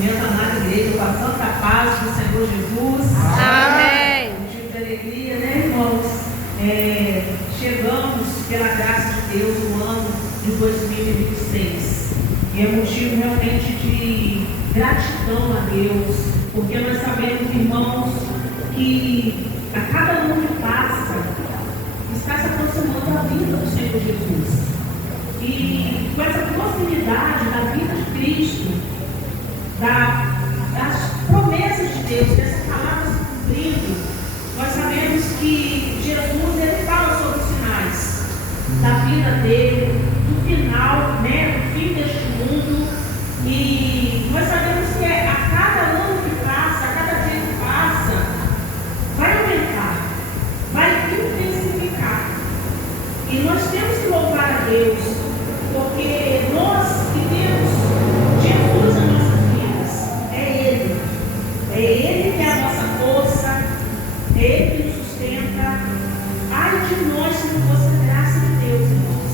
Meus amados igreja, com a santa paz do Senhor Jesus. Amém. Motivo de alegria, né, irmãos? Chegamos, pela graça de Deus, no ano de 2026. E é motivo realmente de gratidão a Deus, porque nós sabemos, irmãos, que a cada ano que passa, está se aproximando da vida do Senhor Jesus. E com essa proximidade da vida de Cristo, das promessas de Deus, dessas palavras se cumprindo, nós sabemos que Jesus, ele fala sobre os sinais da vida dele, do final, né, do fim deste mundo. E nós sabemos que a cada ano que passa, a cada dia que passa, vai aumentar, vai intensificar. E nós temos que louvar a Deus, porque nós que temos Jesus nas nossas vidas, é Ele que é a nossa força, é Ele que nos sustenta. Ai de nós se não fosse a graça de Deus, irmãos.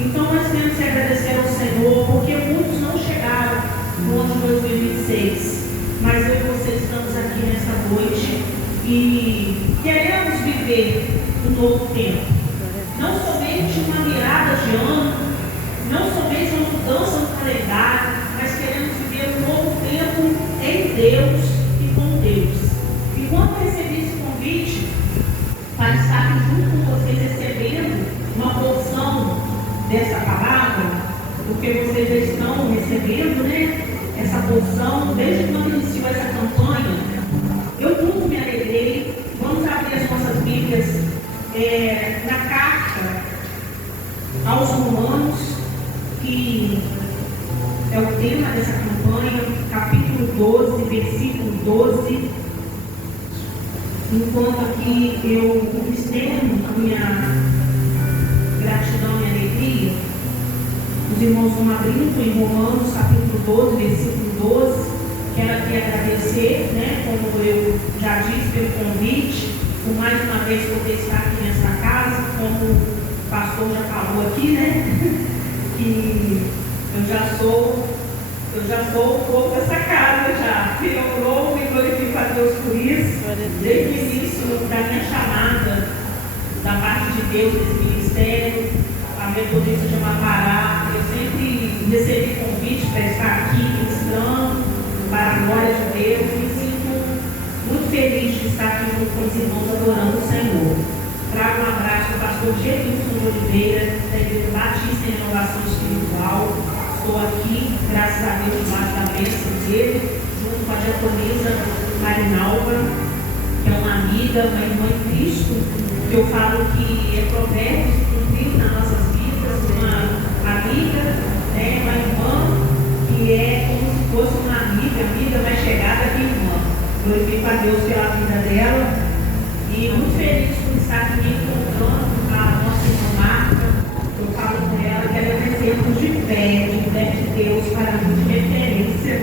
Então nós temos que agradecer ao Senhor, porque muitos não chegaram no ano de 2026, mas eu e você estamos aqui nesta noite e queremos viver um novo tempo. Não somente uma virada de ano, não somente uma mudança no calendário, mas queremos viver um novo tempo em Deus e com Deus. E quando eu recebi esse convite para estar aqui junto com vocês, recebendo uma porção dessa palavra, porque vocês já estão recebendo, né, essa porção desde quando iniciou essa campanha, eu muito me alegrei. Vamos abrir as nossas Bíblias na carta aos Romanos, que é o tema dessa campanha, capítulo 12, versículo 12. Enquanto aqui eu externo a minha gratidão e alegria, os irmãos vão abrindo em Romanos, capítulo 12, versículo 12. Quero aqui agradecer, né, como eu já disse, pelo convite, por mais uma vez poder estar aqui nessa casa, como o pastor já falou aqui, né, que eu já sou um pouco dessa casa já. Eu louvo e glorifico a Deus por isso. Desde o início da minha chamada, da parte de Deus nesse ministério, a Metodista de Amapará, eu sempre recebi convite para estar aqui ministrando para a glória de Deus. Me sinto muito feliz de estar aqui junto com os irmãos adorando o Senhor. Trago um abraço ao pastor Gerilson de Oliveira, da Igreja Batista em Renovação Espiritual. Estou aqui, graças a Deus, debaixo da bênção dele, junto com a diaconisa Marinalva, que é uma amiga, uma irmã em Cristo, que eu falo que é provérbio cumprido nas nossas vidas, uma amiga, né, uma irmã, que é como se fosse uma amiga mais chegada que irmã. Glorifico a Deus pela vida dela e muito feliz por estar aqui encontrando a nossa irmã Marta. Eu falo com ela que ela é um exemplo de fé de Deus para mim, de referência,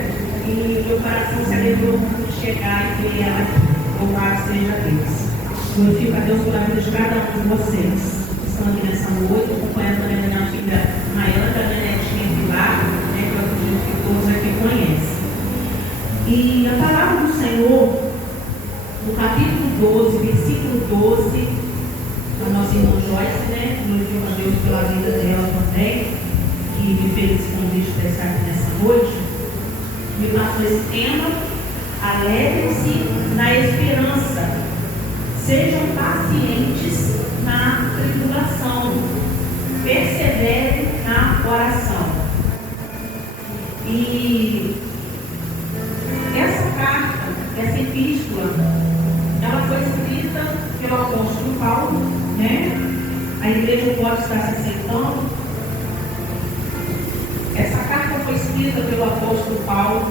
e meu coração se alegrou muito de chegar e ver ela. Louvado seja Deus. Glorifico a Deus pela vida de cada um de vocês que estão aqui nessa noite, acompanhando também a minha filha Maiana, a minha netinha Pilar, né, que eu acredito que todos aqui conhecem. E a palavra do Senhor, no capítulo 12, versículo 12, a nossa irmã Joyce, né, glorifico a Deus pela vida dela também, que me fez esse convite para estar aqui nessa noite, me passou esse tema: alegrem-se na esperança, sejam pacientes na tribulação, perseverem na oração. E essa carta, essa epístola, ela foi escrita pelo apóstolo Paulo, né? A igreja pode estar se sentando. Essa carta foi escrita pelo apóstolo Paulo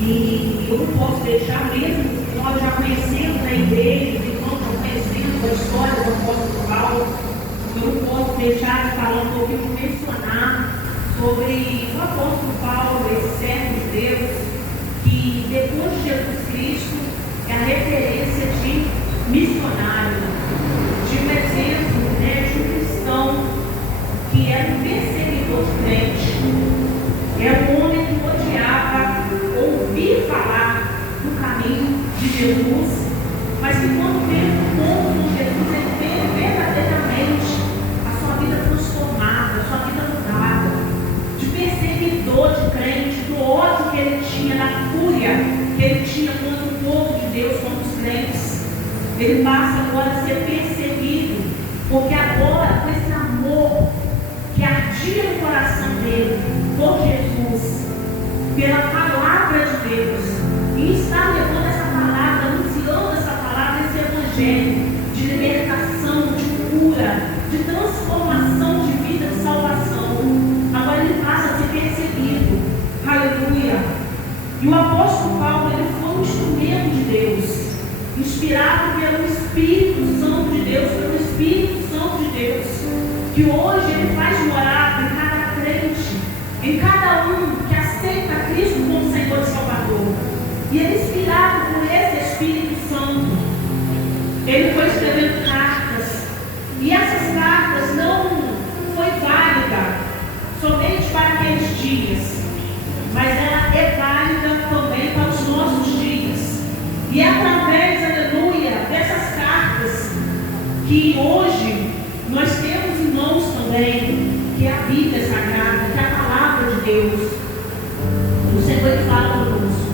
e eu não posso deixar, mesmo nós já conhecemos a igreja, e nós já conhecemos a história do apóstolo Paulo, eu não posso deixar de falar um pouquinho, mencionar sobre o apóstolo Paulo, esse servo de Deus, que depois de Jesus Cristo é a referência de missionário, de um exemplo, né, de um cristão que era um perseguidor de crente, é um homem que odiava Jesus, mas que quando veio o encontro com Jesus, ele veio verdadeiramente a sua vida transformada, a sua vida mudada, de perseguidor de crente, do ódio que ele tinha, da fúria que ele tinha contra o povo de Deus, contra os crentes. Ele passa agora a ser perseguido, porque agora, com esse amor que ardia no coração dele por Jesus, pela palavra de Deus, e está levando essa palavra, anunciando essa palavra, esse evangelho de libertação, de cura, de transformação de vida, de salvação. Agora ele passa a ser perseguido. Aleluia! E o apóstolo Paulo, ele foi um instrumento de Deus, inspirado pelo Espírito Santo de Deus, pelo Espírito Santo de Deus, que hoje ele faz morada em cada crente, em cada um que aceita Cristo como Senhor e Salvador. E ele, inspirado por esse Espírito Santo, ele foi escrevendo cartas, e essas cartas não foi válida somente para aqueles dias, mas ela é válida também para os nossos dias. E é através, aleluia, dessas cartas que hoje nós temos em mãos também, que é a Bíblia Sagrada, que é a palavra de Deus. O Senhor ele fala conosco.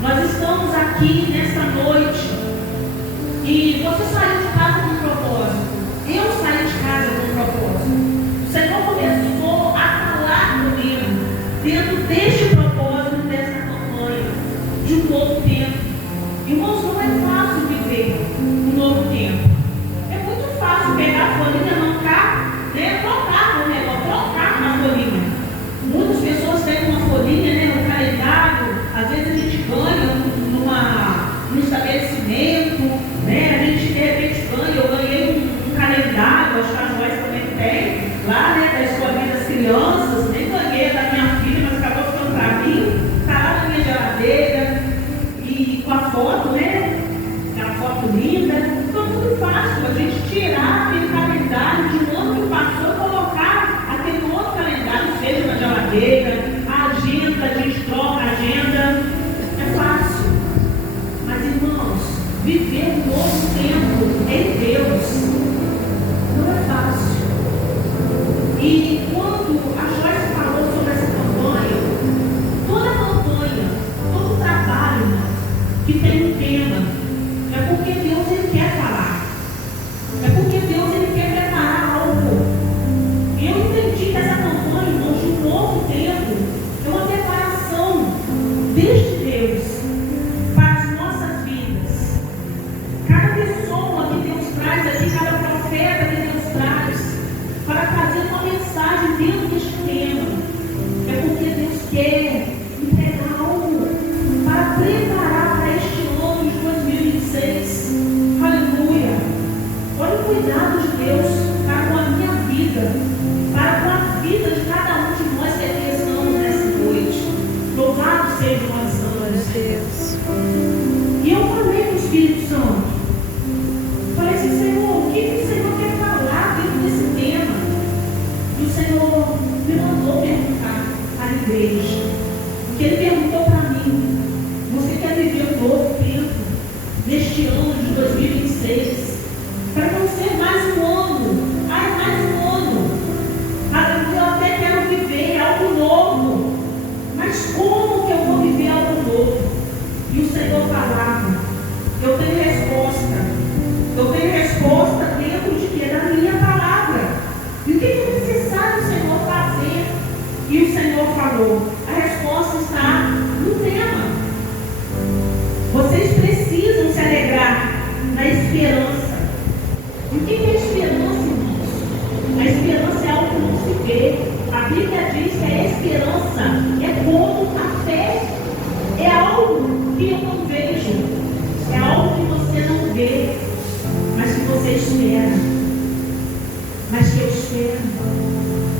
Nós estamos aqui nesta noite e você saiu de casa com um propósito. Eu saí de casa com um propósito. O Senhor começou a falar comigo dentro deste propósito, dessa campanha, de um novo tempo. Irmãos, não é fácil viver um novo tempo. É muito fácil pegar a folhinha, arrancar, trocar no negócio, trocar uma folhinha. Muitas pessoas têm uma folhinha, um calendário. Às vezes a gente ganha num estabelecimento, a gente de repente ganha. Eu ganhei um calendário, acho que a Joyce também tem, lá da escolinha das crianças. Nem ganhei da minha filha, mas acabou ficando para mim. Está lá na minha geladeira. E com a foto, aquela foto linda. Então, muito fácil a gente tirar aquele calendário de um ano que passou e colocar aquele outro calendário, seja na geladeira, a agenda, a gente troca a agenda. É fácil. Mas, irmãos, viver um novo tempo em Deus não é fácil. E quando a Joyce falou sobre essa campanha, todo trabalho que tem um tema, é porque Deus ele quer falar. É porque Deus ele quer preparar algo. E eu entendi que essa campanha, irmãos, de um novo tempo, é uma preparação desde Deus para as nossas vidas. Cada pessoa que Deus traz aqui, cada profeta que Deus traz, para trazer uma mensagem dentro deste tema, é porque Deus quer entregar algo para preparar para este ano de 2026. Aleluia! Olha o cuidado de Deus para com a minha vida, para com a vida de cada um de nós que aqui estamos nessa noite. Louvado seja o nosso Senhor Deus. E eu falei com o Espírito Santo. Falei assim, Senhor, o que o Senhor quer falar dentro desse tema? E o Senhor me mandou perguntar à igreja. Porque Ele perguntou para mim: você quer viver um novo tempo neste ano de 2026? Para não ser mais um ano. Mais um ano. Eu até quero viver algo novo. Mas como que eu vou viver algo novo? E o Senhor falava: eu tenho resposta. Eu tenho resposta dentro de que? Da minha palavra. E o que é necessário o Senhor fazer? E o Senhor falou: a resposta está no tema. Vocês precisam se alegrar na esperança. E o que é esperança, irmãos? A esperança é algo que não se vê. A Bíblia diz que a esperança é como a fé. É algo que eu não vejo. É algo que você não vê, mas que você espera. Mas que eu espero.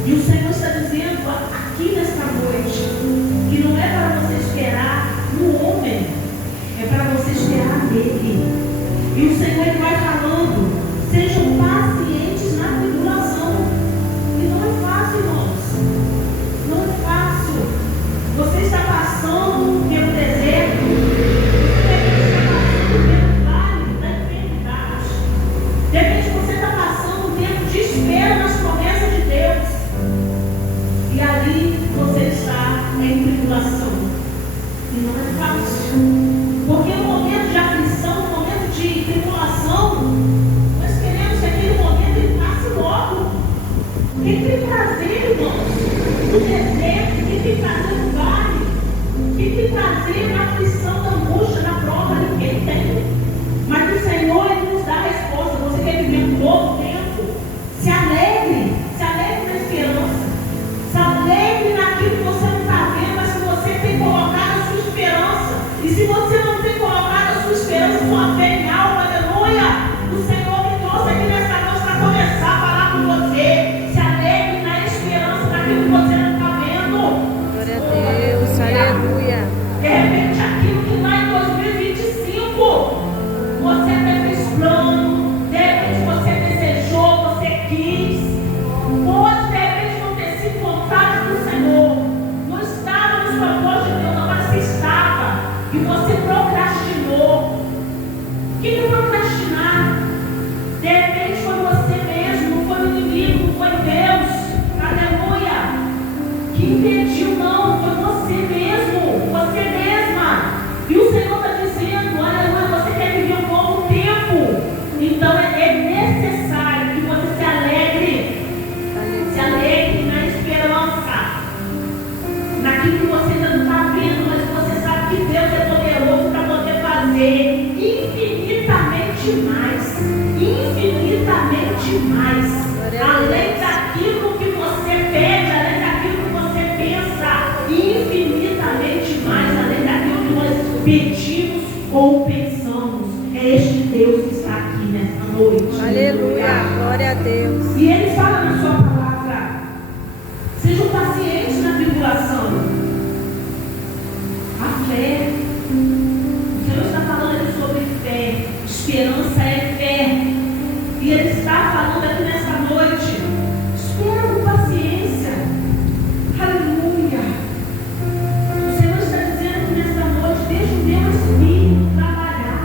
E o Senhor está dizendo aqui nesta noite que não é para você esperar no homem, é para você esperar nele. E o Senhor ele vai falando: sejam pacientes na tribulação. E não é fácil, irmãos. Não é fácil. Você está passando pelo deserto, você está passando fazer na aflição, na angústia, na prova, ninguém tem. Mas o Senhor, Ele nos dá a resposta. Você quer viver um novo tempo? Se alegre na esperança. Se alegre naquilo que você não está vendo, mas que você tem colocado a sua esperança. E se você não tem colocado a sua esperança, sua fé em alma, aleluia, o Senhor me trouxe aqui nesta noite para começar a falar com você. Se alegre na esperança daquilo que você não está vendo. Glória a Deus, aleluia. De repente, aquilo que lá em 2025 você até fez plano, de repente você desejou, você quis, pode de repente não ter sido vontade do Senhor, não estava nos propósitos de Deus, mas você estava, e você procrastinou. O que é procrastinar? De repente foi você mesmo, não foi o inimigo, não foi Deus, aleluia, que impediu, não, foi você mesmo, você mesma. E o Senhor está dizendo, aleluia, você quer viver um novo tempo, então é necessário que você se alegre na esperança, naquilo que você ainda não está vendo, mas você sabe que Deus é poderoso para poder fazer infinitamente mais, além daquilo que você pede, além daquilo que você pensa, infinitamente mais, além daquilo que nós pedimos ou pensamos. É este Deus que está aqui nesta noite. Aleluia, glória a Deus. E Ele fala na sua palavra: sejam pacientes na tribulação. A fé. O Senhor está falando aqui sobre fé. Esperança é fé. E Ele está falando aqui nesta noite: espera com paciência. Aleluia. O Senhor está dizendo que nesta noite, deixa o meu Espírito trabalhar,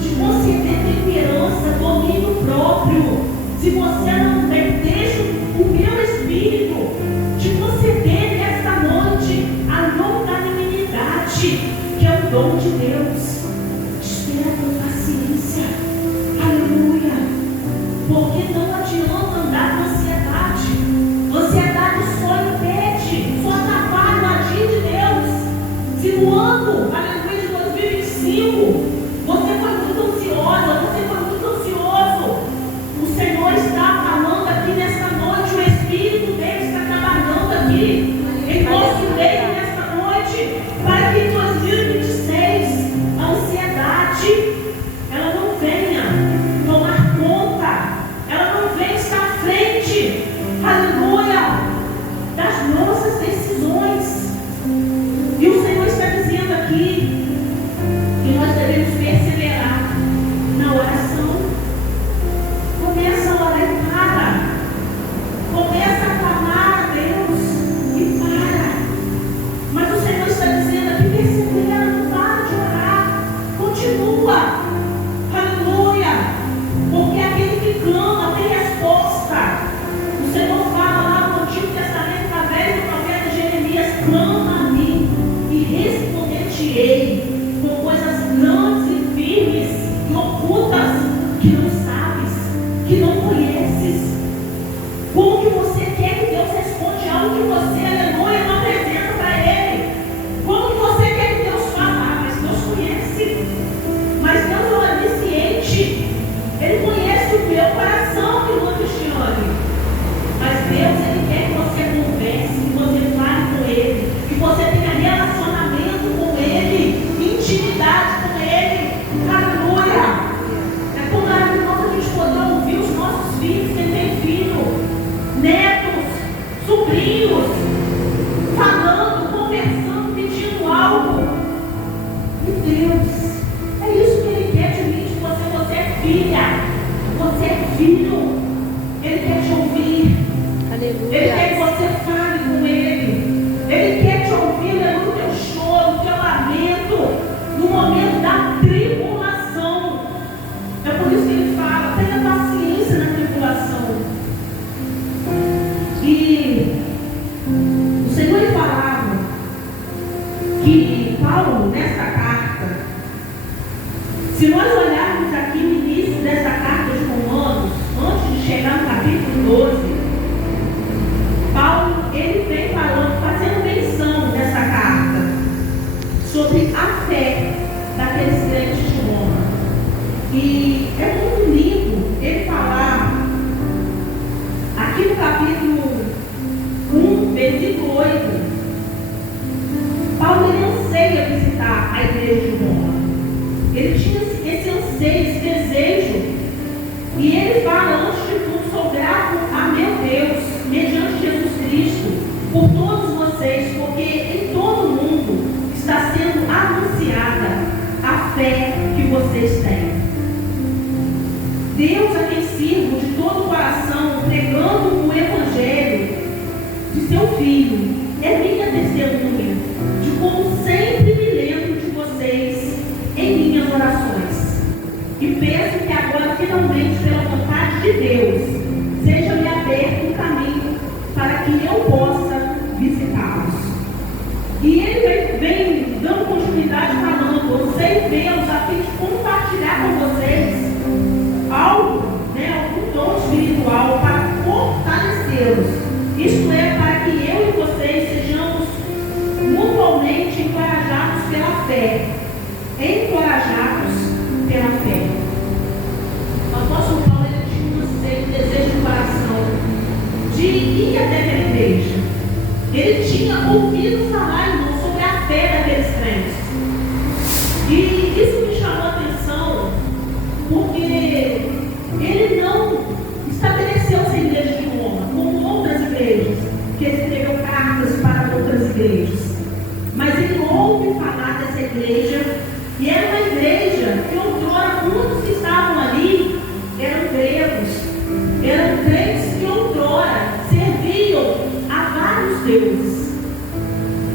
te conceder temperança, domínio próprio. Se você não tem, deixa o meu Espírito te conceder nesta noite a longanimidade, que é o dom de Deus. Espera com paciência. Aleluia. Porque não adianta andar com ansiedade. Ansiedade só impede, só atrapalha o agir de Deus. Se no ano, aleluia, de 2025, você foi muito ansiosa, você foi muito ansioso, o Senhor está falando aqui nesta noite, o Espírito dele está trabalhando aqui em nosso meio nesta noite, para que em 2026 a ansiedade ela não venha tomar conta, ela não venha estar à frente, aleluia, das nossas decisões. E o Senhor está dizendo aqui que nós devemos perseverar na oração. Começa a orar e para. Começa a clamar a Deus e para. Mas o Senhor está dizendo aqui: persevera, não para de orar. Continua. Aleluia. Porque aquele que clama tem resposta. O Senhor fala lá no Antigo Testamento, através do profeta Jeremias: clama a mim e responder-te-ei com coisas grandes e firmes e ocultas que não sabes, que não conheces. Como que você quer que Deus responde algo que você, aleluia, não apresenta para Ele? Como que você quer que Deus faça? Mas Deus conhece. Mas Deus é onisciente. Ele conhece o meu coração, irmã Cristiane. Mas Deus, Ele quer que você converse, que você fale com Ele, que você tenha relacionamento com Ele, intimidade com Ele. Aleluia. É tão maravilhoso a gente poder ouvir os nossos filhos, quem tem filho, netos, sobrinhos, falando, conversando, pedindo algo. Meu Deus, é isso que Ele quer de mim, de você. Você é filha, você é filho. Ele quer te ouvir. Aleluia. Ele quer que você fale com Ele. Ele quer te ouvir no teu choro, no teu lamento, no momento da tribulação. É por isso que Ele fala: tenha paciência na tribulação. E o Senhor lhe falava que Paulo, nesta carta, se nós olharmos aqui no início desta carta de Romanos, antes de chegar no capítulo 12, Paulo, ele vem falando, fazendo menção nessa carta sobre a a igreja de Roma. Ele tinha esse anseio, esse desejo. E ele fala, antes de tudo, sou grato a meu Deus, mediante Jesus Cristo, por todos vocês, porque em todo o mundo está sendo anunciada a fé que vocês têm. Deus a quem sirvo de todo o coração, pregando o Evangelho de seu Filho, é minha testemunha de como sempre me lembro de vocês em minhas orações. E peço que agora, finalmente, pela vontade de Deus, seja-me aberto um caminho para que eu possa visitá-los. E ele vem dando continuidade falando, sei vê-los a fim de compartilhar com vocês algo, algum dom espiritual para fortalecê-los. Isto é, para que eu e vocês sejamos mutuamente encorajados pela fé. Encorajados pela fé. O apóstolo Paulo, ele tinha um desejo no coração de ir até aquela igreja. Ele tinha ouvido falar, irmão, sobre a fé daqueles crentes. E isso me chamou a atenção, porque ele não estabeleceu essa igreja de Roma como outras igrejas, que ele escreveu cartas para outras igrejas. Mas ele ouve falar dessa igreja, e era uma igreja que outrora muitos que estavam ali eram gregos, eram crentes que outrora serviam a vários deuses.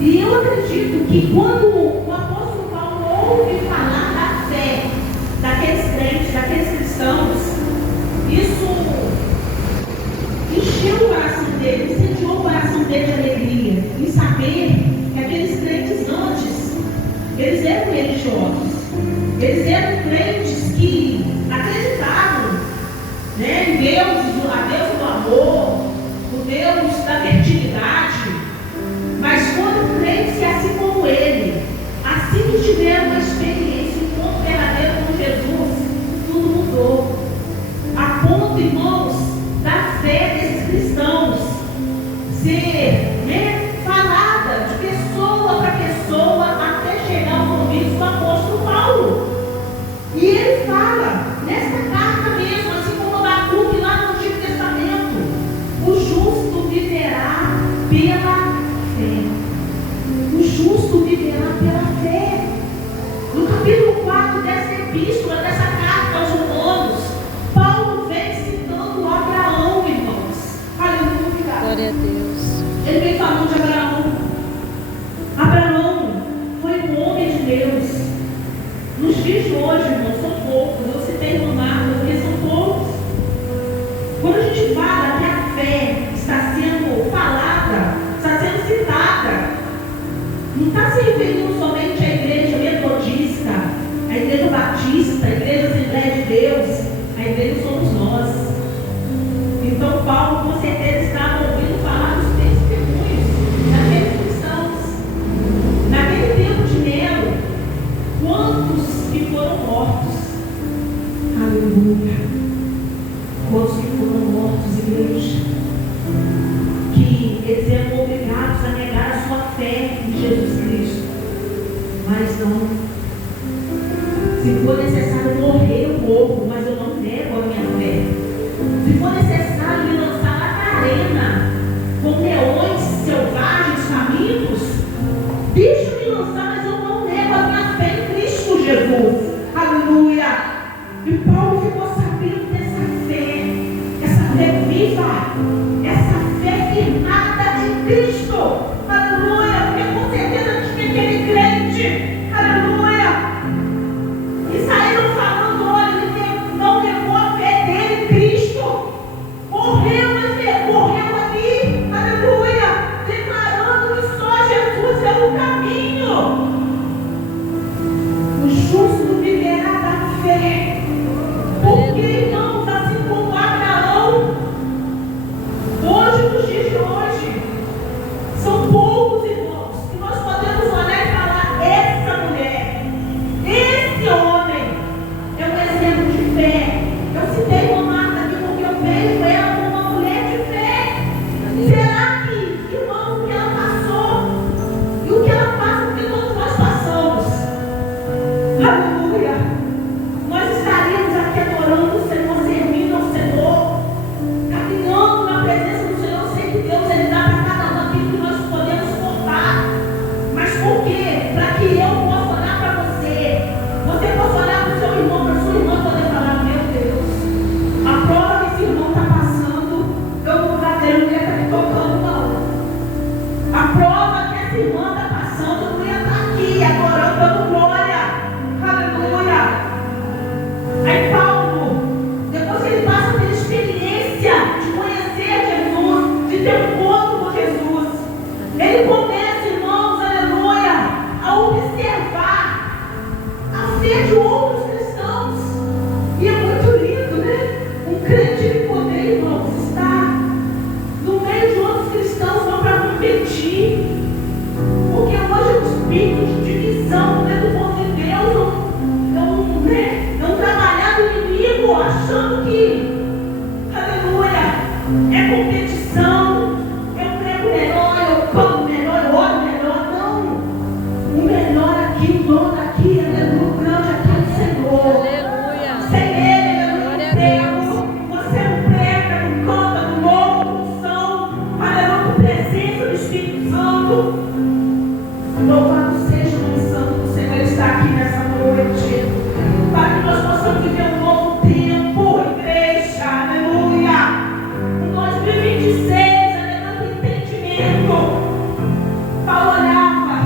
E eu acredito que quando o apóstolo Paulo ouve falar da fé daqueles crentes, daqueles cristãos, isso encheu o coração dele, incendiou o coração dele de alegria, em saber que aqueles crentes antes, eles eram religiosos, eles eram crentes que acreditavam, em Deus, a Deus do amor, o Deus da fertilidade, mas foram crentes que, assim como ele, assim que tiveram uma experiência, um encontro verdadeiro com Jesus, tudo mudou. A ponto, irmãos, da fé desses cristãos ser falada de pessoa para pessoa até chegar aos ouvidos do apóstolo Paulo. E ele fala nessa carta mesmo, assim como Abacuque lá no Antigo Testamento, o justo viverá pela fé. O justo viverá pela fé. No capítulo 4 dessa epístola, dessa carta aos Romanos, Paulo vem citando Abraão, irmãos. Aleluia. Glória a Deus. Ele vem falando de Abraão. Abraão foi um homem de Deus. Nos dias de hoje, irmãos, são poucos. Eu citei no mapa, porque são poucos. Quando a gente fala que a fé está sendo falada, está sendo citada, não está se referindo somente à igreja metodista, à igreja batista, à igreja Assembleia de Deus. A igreja somos nós. Então Paulo com certeza estava ouvindo falar dos testemunhos daqueles cristãos. Naquele tempo de Nero, quantos que foram mortos? Aleluia! Quantos que foram mortos, igreja? Que eles eram obrigados a negar a sua fé em Jesus Cristo. Mas não. Se for necessário morrer um pouco, mas eu não nego a minha fé. Se for necessário me lançar na arena com leões selvagens, famintos, deixa me lançar, mas eu não nego a minha fé em Cristo Jesus. Aleluia! E Paulo ficou sabendo dessa fé viva, essa fé firmada em Cristo. Aleluia! Porque com certeza tinha aquele crente. Aleluia! E saíram falando, olha, ele não levou a fé dele em Cristo. Morreu ali, aleluia, declarando que só Jesus é o caminho. para que eu possa olhar para você. Você possa olhar para o seu irmão, para a sua irmã, e poder falar: meu Deus, a prova que esse irmão está passando, eu vou lugar dele, não ia estar me tocando, não. A prova que essa irmã está passando, eu não ia estar aqui agora, eu dando glória. Aleluia. Aí Paulo, depois que ele passa pela experiência de conhecer Jesus, de ter um encontro com Jesus, ele começa, irmãos, aleluia, a observar a fé de outros cristãos. E é muito lindo, né? Um crente de poder, irmãos, está no meio de outros cristãos, não para competir. Porque hoje é um espírito de divisão, né, do povo de Deus, não trabalhar do inimigo achando que, aleluia, é competição. Eu prego melhor, eu como melhor, eu oro melhor. Não. O melhor aqui, o dono aqui, aleluia, o grande aqui é o Senhor. Aleluia. Sem Ele, eu não Glória a entendo. Você não prega, não canta, não louva, não são, aleluia, com presença do Espírito Santo. Louvado seja o nome santo do Senhor, Ele está aqui nessa noite, para que nós possamos viver um novo tempo, igreja, aleluia. Um 2026, aleluia, entendimento. Paulo olhava,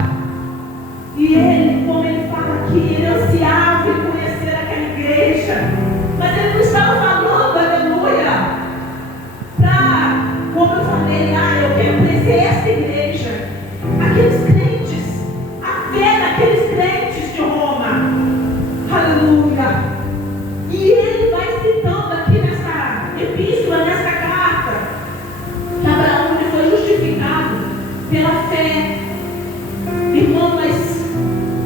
e ele, como ele fala aqui, ele ansiava em conhecer aquela igreja, mas ele não estava falando, aleluia, para, como eu falei, eu quero conhecer essa igreja. Aqueles crentes, a fé daqueles crentes de Roma, aleluia. E ele vai citando aqui nessa epístola, nessa carta, que Abraão ele foi justificado pela fé. Irmão, mas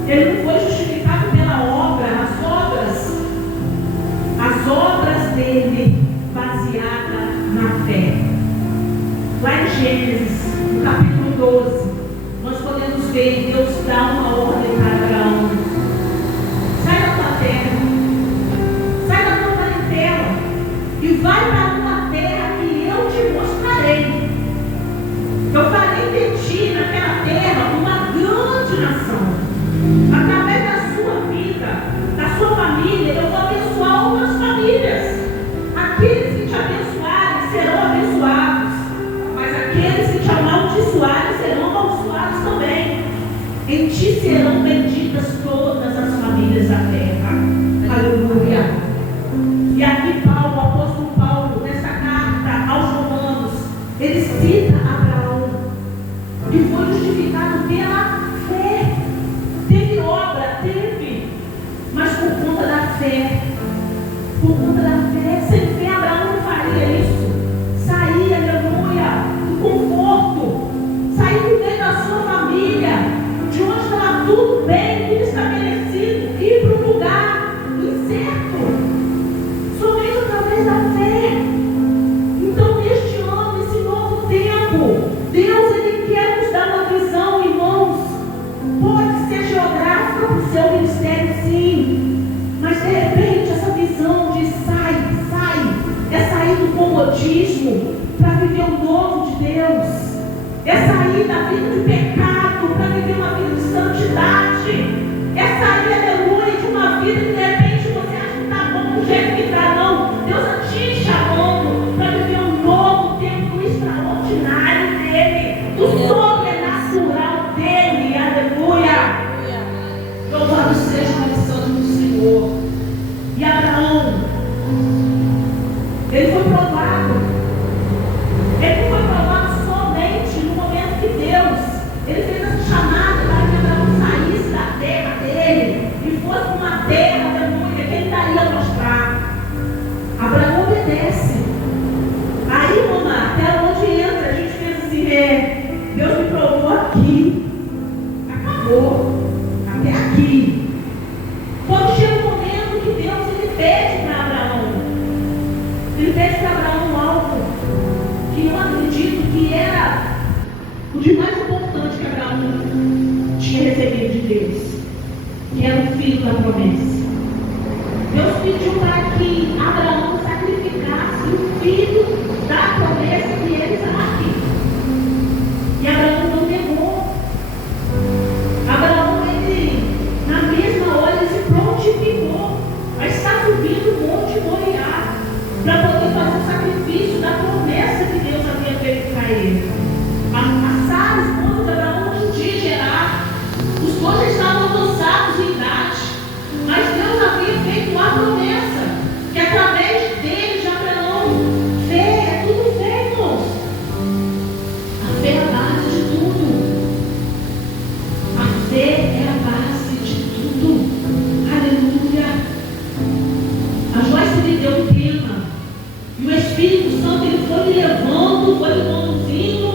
ele não foi justificado pela obra, as obras dele baseadas na fé. Lá em Gênesis, no capítulo 12, nós podemos ver Deus dá uma ordem para Abraão: sai da tua terra, sai da tua parentela e vai para uma terra que eu te mostrarei. Eu farei de ti naquela terra uma grande nação. Através da sua vida, da sua família, eu vou abençoar outras famílias. Aqueles que te abençoarem serão abençoados, mas aqueles que te amaldiçoarem serão amaldiçoados também. Em ti serão benditas todas as famílias da terra. Aleluia. E aqui Paulo, o apóstolo Paulo, nessa carta aos Romanos, ele cita Abraão, que foi justificado pela fé. Teve obra, teve, mas por conta da fé. Por conta da fé. Sem fé, Abraão não faria isso. Sair, aleluia, do conforto, sair do meio da sua família, de onde estava tudo bem, tudo estabelecido, ir para um lugar incerto, somente através da fé. Então, neste ano, esse novo tempo, Deus ele quer nos dar uma visão, irmãos. Pode ser geográfica para o seu ministério, sim, mas de repente essa visão de sai, é sair do comodismo para viver o novo de Deus, é sair da vida de pecado para viver uma vida de santidade, é sair, aleluia, de uma vida que de repente você acha que está bom do jeito que está. Não, Deus está te chamando para viver um novo tempo do extraordinário dele, do sobrenatural dele, aleluia. Louvado seja o nome santo do Senhor. E Abraão, ele foi provado. Ele não foi provado somente no momento que Deus, ele fez essa chamada para que Abraão saísse da terra dele e fosse para uma terra, aleluia, que ele daria a mostrar. Abraão obedece. Aí, mamãe, até onde entra, a gente pensa assim, Deus me provou aqui. Acabou. Até aqui. Quando chega o momento que Deus ele pede para Abraão, ele pede para Abraão algo que eu acredito que era o de mais importante que Abraão tinha recebido de Deus, que era o filho da promessa. Deus pediu para que Abraão sacrificasse o filho da promessa que ele estava aqui. E Abraão não negou. Abraão ele Você é a base de tudo. Aleluia. A Joyce me deu um tema. E o Espírito Santo, ele foi me levando, foi me conduzindo.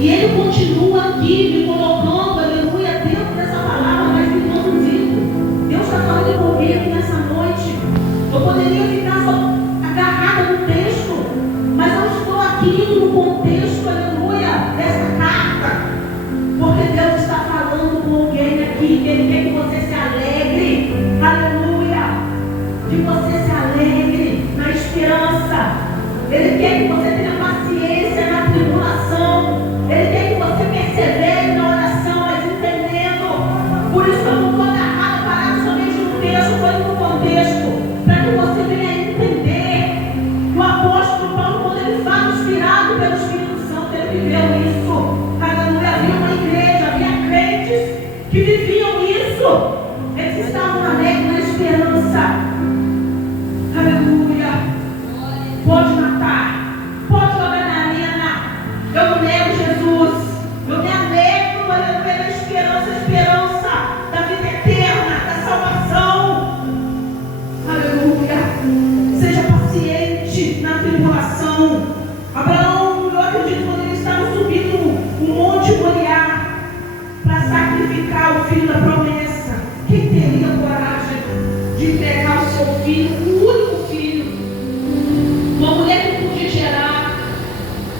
E ele continua aqui, me colocando, aleluia, dentro dessa palavra, mas me conduzindo. Deus está falando comigo nessa noite. Eu poderia ficar só agarrada no texto, mas eu estou aqui no contexto, aleluia, dessa carta. Porque Deus está falando com alguém aqui, que Ele quer que você se alegre, aleluia, que você se alegre na esperança. Ele quer que você tenha paciência na tribulação. Ele quer que você persevere na oração, mas entendendo. Por isso que eu não estou agarrada, parada somente no texto, foi no contexto, para que você venha entender. O apóstolo Paulo, quando ele fala inspirado pelo Espírito Santo, ele viveu isso. Aleluia, havia uma igreja, havia crentes que viviam isso. Eles estavam alegres na esperança. Aleluia. Pode matar, pode jogar na arena. Eu não nego Jesus. Eu me alegro, aleluia, na esperança, esperança da vida eterna, da salvação. Aleluia. Seja paciente na tribulação. Abraão, eu acredito, quando ele estava subindo o Monte Moriá para sacrificar o filho da promessa, quem teria coragem de entregar o seu filho, o único filho? Uma mulher que podia gerar,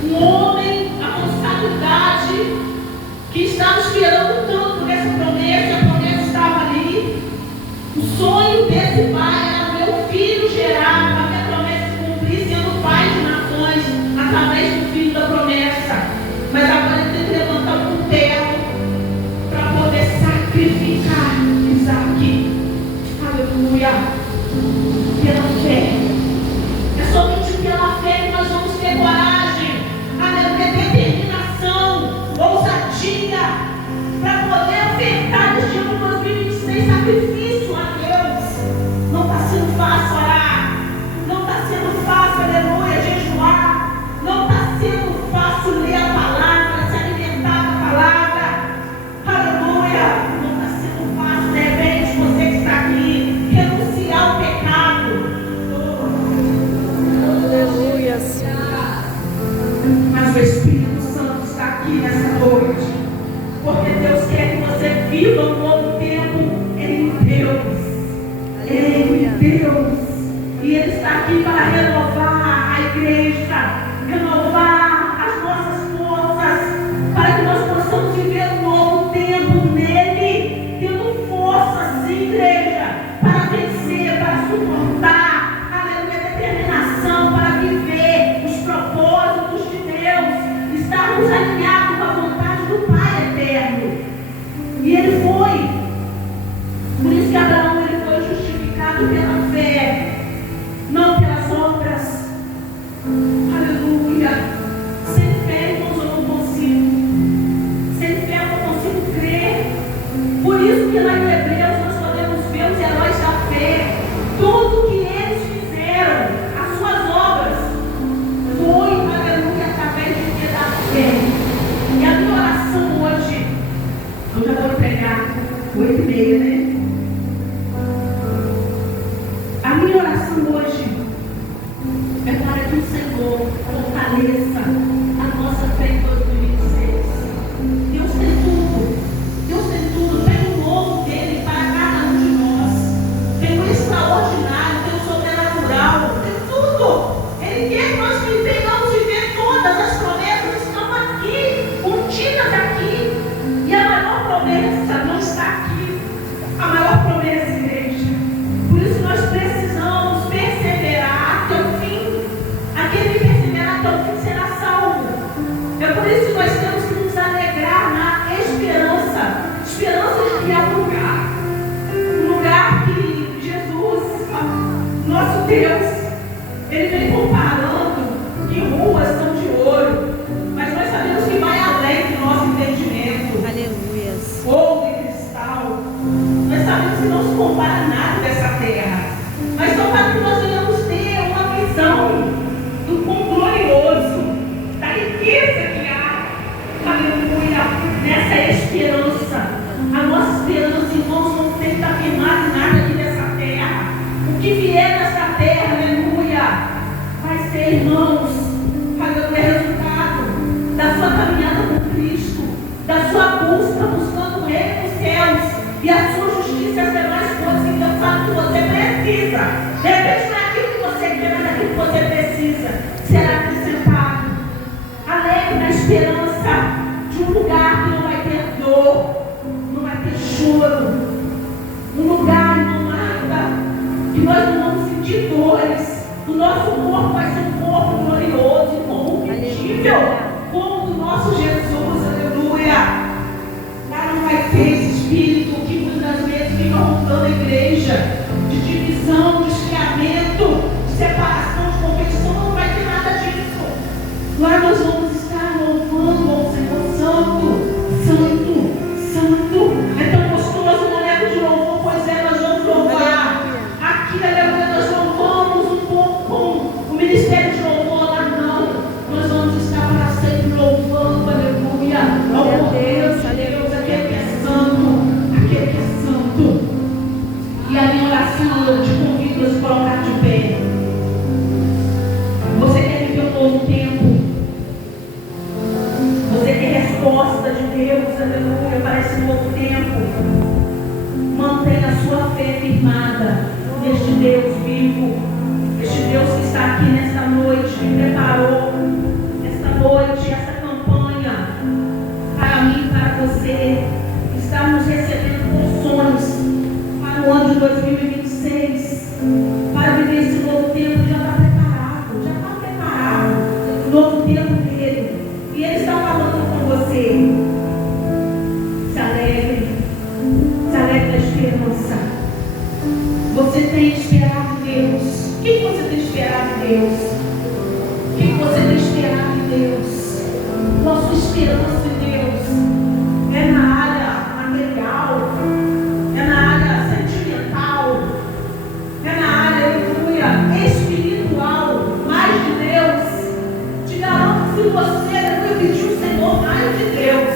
um homem avançado em idade, que estava esperando tanto por essa promessa, a promessa estava ali. O sonho desse pai era ver o filho gerar, para ver a promessa se cumprir, sendo pai de nações, através do filho da promessa. Mas agora ele tem que levantar o cutelo para poder sacrificar Isaac. Aleluia. Pela fé. É somente pela fé que nós vamos ter coragem, aleluia, determinação, ousadia, para poder ofertar neste ano 2026 sacrifício a Deus. Não está sendo fácil orar, não está sendo fácil, aleluia, jejuar, não está sendo fácil ler a palavra, se alimentar da palavra, aleluia, não está sendo fácil, de repente, você que está aqui, renunciar ao pecado. Aleluia, Senhor. Mas o Espírito Santo está aqui nessa noite, porque Deus quer que você viva um novo tempo em Deus. Em Deus. E Ele está aqui para renovar a igreja, renovar as nossas forças, para que nós possamos viver um novo tempo nele, tendo força, sim, igreja, para vencer, para suportar, aleluia, determinação, para viver os propósitos de Deus, estarmos alinhados com a vontade do Pai eterno. E ele foi. Por isso que Abraão, ele foi justificado pela fé, não pelas obras. Aleluia. Sem fé, irmãos, eu não consigo. Sem fé eu não consigo crer. Por isso que lá em Hebreus nós podemos ver os heróis da fé. Tudo que eles fizeram, as suas obras, foi, aleluia, através de que da fé. E a minha oração hoje, eu já vou pregar 8h30, né? A minha oração hoje é para que o Senhor fortaleça a nossa fé em 2026. Deus tem tudo. Deus tem tudo. Tem o novo dele para cada um de nós. Tem o extraordinário, tem o sobrenatural, tem tudo. Ele quer que nós venhamos viver todas as promessas que estão aqui, contidas aqui. E a maior promessa não está aqui. A maior promessa, igreja. Por isso nós precisamos perseverar até o fim. Aquele que perseverar até o fim será salvo. É por isso que nós temos que nos alegrar na esperança. Esperança de que há um lugar. Um lugar que Jesus, nosso Deus, Ele vem comparando que ruas são de ouro. Mas nós sabemos que vai além do nosso entendimento. Aleluia. Ouro e cristal. Nós sabemos que não se compara nada dessa terra. Mas só para que nós venhamos ter uma visão do quão glorioso, da riqueza que há, aleluia, nessa esperança. A nossa e a sua justiça é mais forte. Então fala que você precisa. De repente não é aquilo que você quer, mas aquilo que você precisa será acrescentado. Alegre na esperança de um lugar que não vai ter dor, não vai ter choro, um lugar inumado, que nós não vamos sentir dores. O nosso corpo vai ser um corpo glorioso, incorruptível, como o do nosso Jesus, aleluia. Lá não vai ter esse espírito que muitas vezes fica rondando a igreja, de divisão, de esfriamento, de separação, de competição. Não vai ter nada disso. Lá nós vamos estar louvando ao Senhor Santo, Santo, Santo. É tão gostoso o momento de louvor, pois é, nós vamos louvar. Aqui, aleluia, nós louvamos um pouco com o ministério de louvor. Lá não, nós vamos estar para sempre louvando, aleluia, ao poder de Deus, aquele que é santo, aquele que é santo. E a minha oração, eu te convido a se colocar de pé. Você quer viver um novo tempo? Você quer resposta de Deus, aleluia, para esse novo tempo? Mantenha a sua fé firmada neste Deus vivo, este Deus que está aqui nesta noite, que preparou esta noite, essa campanha para mim, para você. Estamos recebendo porções para o ano de 2026, para viver esse novo tempo. Já está preparado, o novo tempo dele, e ele está falando com você. Se alegre da esperança. Você tem esperado em Deus. O que você tem esperado em Deus? O que você tem esperado em Deus? Nossa esperança em Deus é na área material, é na área sentimental, é na área, aleluia, espiritual, mais de Deus. Te garanto que se você, aleluia, pedir o Senhor mais de Deus,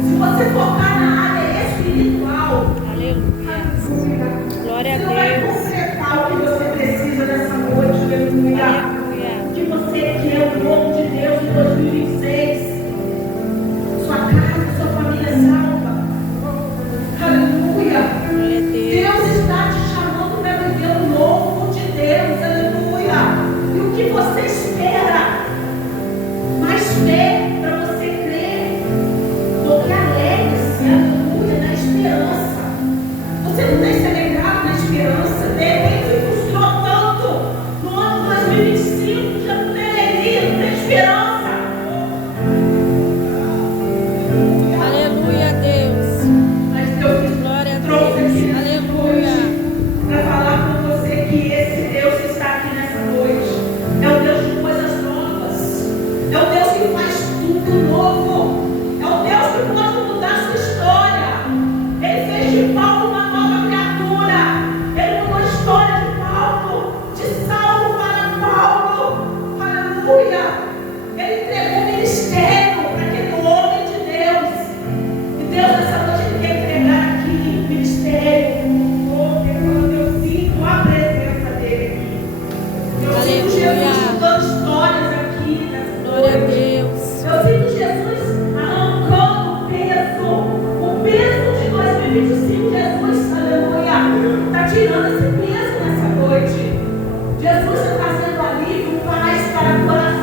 se você focar na área espiritual, Aleluia. Glória a você não vai Deus. completar o que você precisa nessa noite, aleluia. Aleluia. Que você quer o novo de Deus em 2026. Sua casa, sua família salva. Aleluia. Glória a Deus. Deus está te chamando para viver o novo de Deus, aleluia. E o que você espera? Mais fé para você crer. Porque alegre-se, aleluia, na esperança. Você não tem se alegrado na esperança? De repente se frustrou tanto no ano 2025, já não tem alegria, não tem esperança. Aleluia, Deus. Mas Deus Glória a trouxe aqui Deus. nessa Aleluia. noite para falar com você que esse Deus que está aqui nessa noite é o Deus de coisas novas, é o Deus que faz tudo novo, é o Deus que pode mudar sua história. Ele fez de Paulo uma nova criatura, ele mudou a história de Paulo, de Saulo para Paulo, aleluia. Ele entregou o ministério para aquele homem de Deus. E Deus nessa noite ele quer entregar aqui o ministério. Oh, eu sinto a presença dele aqui. Eu sinto Jesus mudando histórias aqui nessa Glória a noite. Deus. Eu sinto Jesus arrancando o peso de 2025. Jesus, aleluia, está tirando esse peso nessa noite. Jesus está trazendo alívio, paz para o coração.